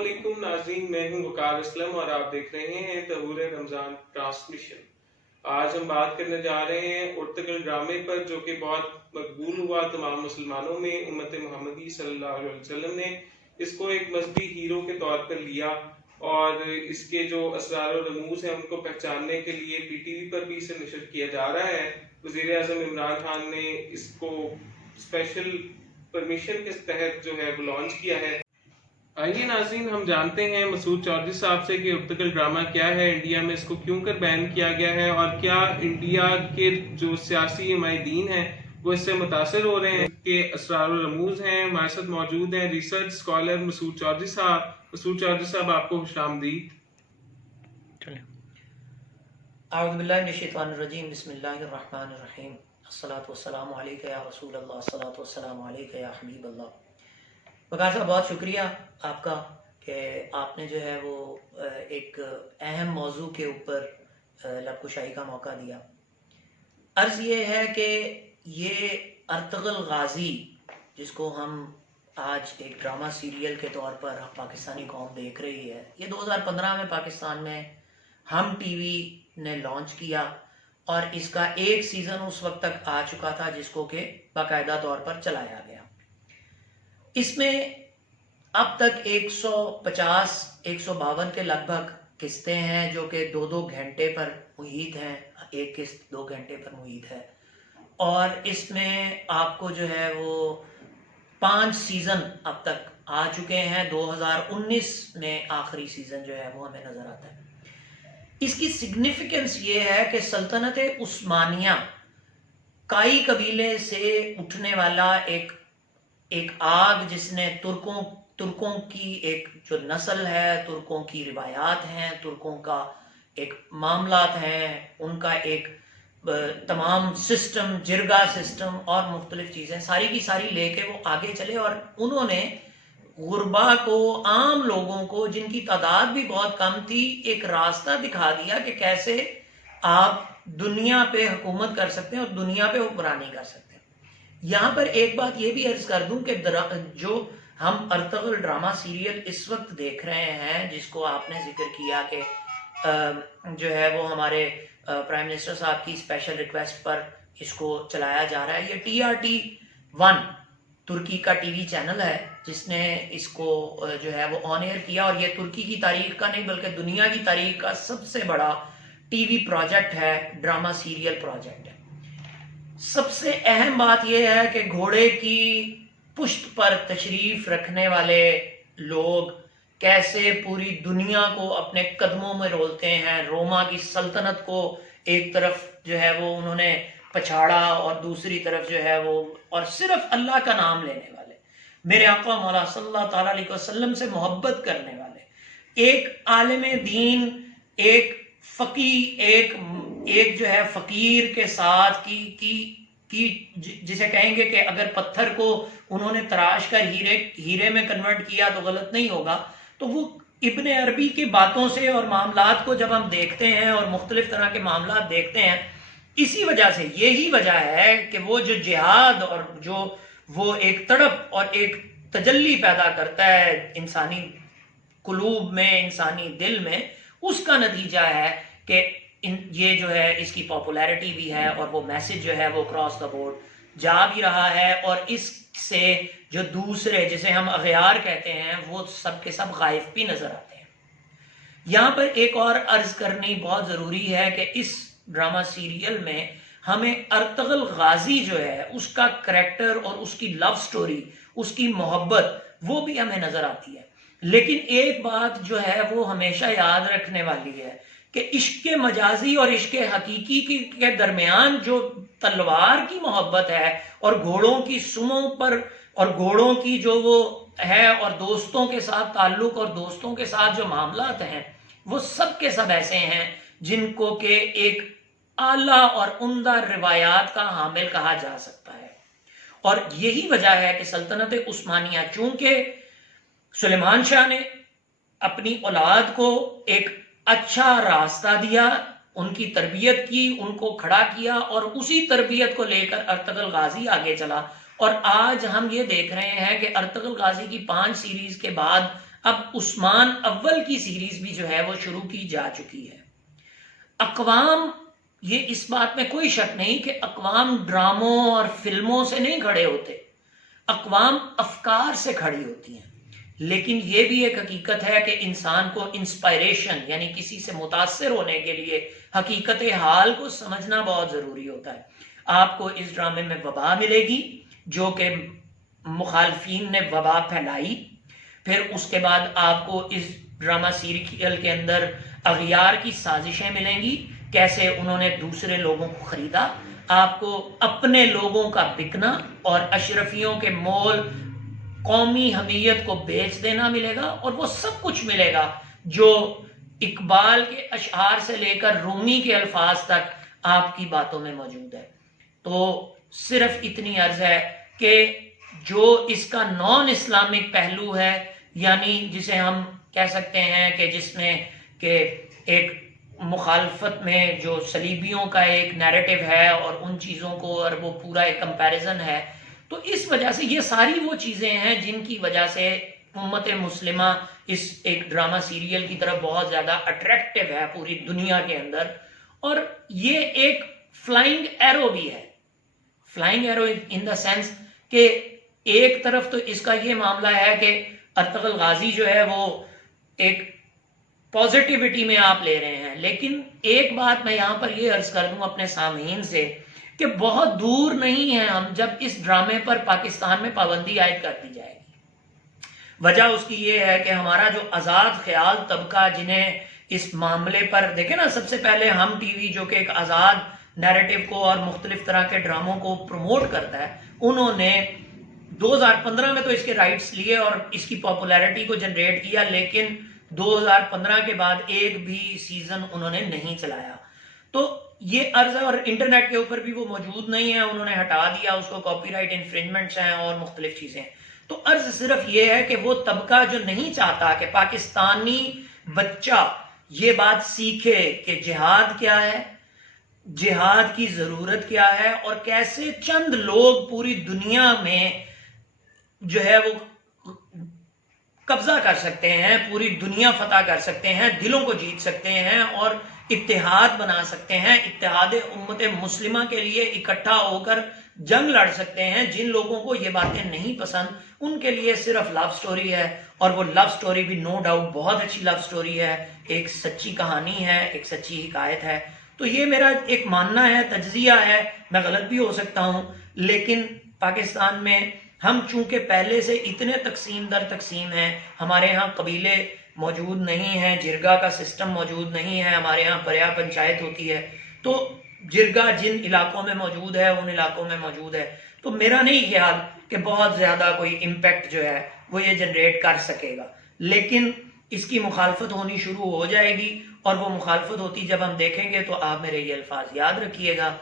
अस्सलामुअलैकुम नाज़रीन, मैं हूं वकार असलम और आप देख रहे हैं तहूर रमज़ान ट्रांसमिशन। आज हम बात करने जा रहे हैं उर्तुगल ड्रामे पर, जो कि बहुत मकबूल हुआ तमाम मुसलमानों में। उम्मत मोहम्मदी सल्लल्लाहु अलैहि वसल्लम ने इसको एक मजहबी हीरो के तौर पर लिया और इसके जो असरार और रमूज हैं उनको पहचानने के लिए पीटीवी पर भी इसे नशर किया जा रहा है। वज़ीर आज़म इमरान खान ने इसको स्पेशल परमिशन के तहत जो है वो लॉन्च किया है। आइए नाज़रीन, हम जानते हैं मसूद चौधरी साहब से कि उर्तुगल ड्रामा क्या है, इंडिया में इसको क्यों कर बैन किया गया है और क्या इंडिया के जो सियासी हमायदीन हैं वो इससे मुतासर हो रहे हैं। कि असरार और रमूज हैं। हमारे साथ मौजूद हैं रिसर्च स्कॉलर मसूद चौधरी साहब। मसूद चौधरी साहब, आपको खुशामदीद। अऊज़ु बिल्लाहि मिनश शैतानिर रजीम, बिस्मिल्लाहिर रहमानिर रहीम, अस्सलातु वस्सलामु अलैका या रसूल अल्लाह, अस्सलातु वस्सलामु अलैका या हबीब अल्लाह। वकार साहब, बहुत शुक्रिया आपका कि आपने जो है वो एक अहम मौजू के ऊपर लबकुशाई का मौका दिया। अर्ज़ ये है कि ये अर्तुगल गाज़ी, जिसको हम आज एक ड्रामा सीरियल के तौर पर पाकिस्तानी कौम देख रही है, ये 2015 में पाकिस्तान में हम टीवी ने लॉन्च किया और इसका एक सीज़न उस वक्त तक आ चुका था जिसको कि बाकायदा तौर पर चलाया गया। इसमें अब तक 150-152 के लगभग किस्तें हैं जो कि 2-2 घंटे पर मुहित हैं। एक किस्त 2 घंटे पर मुहित है और इसमें आपको जो है वो 5 सीज़न अब तक आ चुके हैं। 2019 में आखिरी सीज़न जो है वो हमें नज़र आता है। इसकी सिग्निफिकेंस ये है कि सल्तनत उस्मानिया, काई कबीले से उठने वाला एक आग, जिसने तुर्कों की एक जो नस्ल है, तुर्कों की रिवायात हैं, तुर्कों का एक मामलात हैं, उनका एक तमाम सिस्टम, जिरगा सिस्टम और मुख्तलिफ चीज़ें सारी की सारी लेके वो आगे चले और उन्होंने गुरबा को, आम लोगों को जिनकी तादाद भी बहुत कम थी, एक रास्ता दिखा दिया कि कैसे आप दुनिया पे हुकूमत कर सकते हैं और दुनिया पे हुक्मरानी कर सकते हैं। यहाँ पर एक बात ये भी अर्ज कर दूं कि जो हम अर्तुगल ड्रामा सीरियल इस वक्त देख रहे हैं, जिसको आपने जिक्र किया कि जो है वो हमारे प्राइम मिनिस्टर साहब की स्पेशल रिक्वेस्ट पर इसको चलाया जा रहा है। ये TRT1 तुर्की का टीवी चैनल है जिसने इसको जो है वो ऑन एयर किया और ये तुर्की की तारीख का नहीं बल्कि दुनिया की तारीख का सबसे बड़ा टीवी प्रोजेक्ट है, ड्रामा सीरियल प्रोजेक्ट है। सबसे अहम बात यह है कि घोड़े की पुश्त पर तशरीफ रखने वाले लोग कैसे पूरी दुनिया को अपने कदमों में रोलते हैं। रोमा की सल्तनत को एक तरफ जो है वो उन्होंने पछाड़ा और दूसरी तरफ जो है वो, और सिर्फ अल्लाह का नाम लेने वाले, मेरे आका मौला सल्लल्लाहु अलैहि वसल्लम से मोहब्बत करने वाले, एक आलिम दीन, एक फकी, एक जो है फकीर के साथ की जिसे कहेंगे कि अगर पत्थर को उन्होंने तराश कर हीरे में कन्वर्ट किया तो गलत नहीं होगा। तो वो इब्ने अरबी की बातों से और मामलात को जब हम देखते हैं और मुख्तलिफ तरह के मामलात देखते हैं, इसी वजह से, यही वजह है कि वो जो जिहाद और जो वो एक तड़प और एक तजल्ली पैदा करता है इंसानी कुलूब में, इंसानी दिल में, उसका नतीजा है कि ये जो है इसकी पॉपुलैरिटी भी है और वो मैसेज जो है वो क्रॉस द बोर्ड जा भी रहा है और इससे जो दूसरे, जिसे हम अगयार कहते हैं, वो सब के सब गायब भी नजर आते हैं। यहाँ पर एक और अर्ज करनी बहुत ज़रूरी है कि इस ड्रामा सीरियल में हमें अर्तुगल गाज़ी जो है उसका करैक्टर और उसकी लव स्टोरी, उसकी मोहब्बत, वो भी हमें नजर आती है। लेकिन एक बात जो है वो हमेशा याद रखने वाली है कि इश्क मजाजी और इश्क हकीकी के दरमियान जो तलवार की मोहब्बत है और घोड़ों की सुमों पर और घोड़ों की जो वो है और दोस्तों के साथ ताल्लुक और दोस्तों के साथ जो मामलात हैं, वो सब के सब ऐसे हैं जिनको के एक आला और उम्दा रिवायात का हामिल कहा जा सकता है। और यही वजह है कि सल्तनत उस्मानिया, चूंकि सुलेमान शाह ने अपनी औलाद को एक अच्छा रास्ता दिया, उनकी तरबियत की, उनको खड़ा किया और उसी तरबियत को लेकर अर्तुगल गाज़ी आगे चला। और आज हम ये देख रहे हैं कि अर्तुगल गाज़ी की 5 सीरीज के बाद اب عثمان اول کی سیریز بھی جو ہے وہ شروع کی جا چکی ہے. اقوام، یہ اس بات میں کوئی شک نہیں کہ اقوام ڈراموں اور فلموں سے نہیں کھڑے ہوتے، اقوام افکار سے کھڑی ہوتی ہیں. لیکن یہ بھی ایک حقیقت ہے کہ انسان کو انسپائریشن یعنی کسی سے متاثر ہونے کے لیے حقیقت حال کو سمجھنا بہت ضروری ہوتا ہے. آپ کو اس ڈرامے میں وبا ملے گی جو کہ مخالفین نے وبا پھیلائی. پھر اس کے بعد آپ کو اس ڈرامہ سیریل کے اندر اغیار کی سازشیں ملیں گی، کیسے انہوں نے دوسرے لوگوں کو خریدا. آپ کو اپنے لوگوں کا بکنا اور اشرفیوں کے مول قومی حمیت کو بیچ دینا ملے گا، اور وہ سب کچھ ملے گا جو اقبال کے اشعار سے لے کر رومی کے الفاظ تک آپ کی باتوں میں موجود ہے. تو صرف اتنی عرض ہے کہ جو اس کا نان اسلامک پہلو ہے، یعنی جسے ہم کہہ سکتے ہیں کہ جس میں کہ ایک مخالفت میں جو صلیبیوں کا ایک نیریٹو ہے اور ان چیزوں کو، اور وہ پورا ایک کمپیریزن ہے، تو اس وجہ سے یہ ساری وہ چیزیں ہیں جن کی وجہ سے امت مسلمہ اس ایک ڈرامہ سیریل کی طرف بہت زیادہ اٹریکٹیو ہے پوری دنیا کے اندر. اور یہ ایک فلائنگ ایرو بھی ہے، flying arrow in the sense کہ ایک طرف تو اس کا یہ معاملہ ہے کہ ارطغرل غازی جو ہے وہ ایک پازیٹیوٹی میں آپ لے رہے ہیں، لیکن ایک بات میں یہاں پر یہ عرض کر دوں اپنے سامعین سے کہ بہت دور نہیں ہے ہم جب اس ڈرامے پر پاکستان میں پابندی عائد کر دی جائے گی. وجہ اس کی یہ ہے کہ ہمارا جو آزاد خیال طبقہ جنہیں اس معاملے پر دیکھیں نا، سب سے پہلے ہم ٹی وی جو کہ ایک آزاد نیریٹو کو اور مختلف طرح کے ڈراموں کو پروموٹ کرتا ہے، انہوں نے 2015 میں تو اس کے رائٹس لیے اور اس کی پاپولیرٹی کو جنریٹ کیا، لیکن 2015 کے بعد ایک بھی سیزن انہوں نے نہیں چلایا. تو یہ عرض ہے، اور انٹرنیٹ کے اوپر بھی وہ موجود نہیں ہے، انہوں نے ہٹا دیا اس کو، کاپی رائٹ انفرنجمنٹس ہیں اور مختلف چیزیں. تو عرض صرف یہ ہے کہ وہ طبقہ جو نہیں چاہتا کہ پاکستانی بچہ یہ بات سیکھے کہ جہاد کیا ہے، جہاد کی ضرورت کیا ہے، اور کیسے چند لوگ پوری دنیا میں جو ہے وہ قبضہ کر سکتے ہیں، پوری دنیا فتح کر سکتے ہیں، دلوں کو جیت سکتے ہیں اور اتحاد بنا سکتے ہیں، اتحاد امت مسلمہ کے لیے اکٹھا ہو کر جنگ لڑ سکتے ہیں. جن لوگوں کو یہ باتیں نہیں پسند ان کے لیے صرف لو سٹوری ہے، اور وہ لو سٹوری بھی نو ڈاؤٹ بہت اچھی لو سٹوری ہے، ایک سچی کہانی ہے، ایک سچی حکایت ہے. تو یہ میرا ایک ماننا ہے، تجزیہ ہے، میں غلط بھی ہو سکتا ہوں، لیکن پاکستان میں ہم چونکہ پہلے سے اتنے تقسیم در تقسیم ہیں، ہمارے ہاں قبیلے موجود نہیں ہیں، جرگہ کا سسٹم موجود نہیں ہے، ہمارے ہاں پریا پنچایت ہوتی ہے، تو جرگہ جن علاقوں میں موجود ہے ان علاقوں میں موجود ہے. تو میرا نہیں خیال کہ بہت زیادہ کوئی امپیکٹ جو ہے وہ یہ جنریٹ کر سکے گا، لیکن اس کی مخالفت ہونی شروع ہو جائے گی، اور وہ مخالفت ہوتی جب ہم دیکھیں گے تو آپ میرے یہ الفاظ یاد رکھیے گا.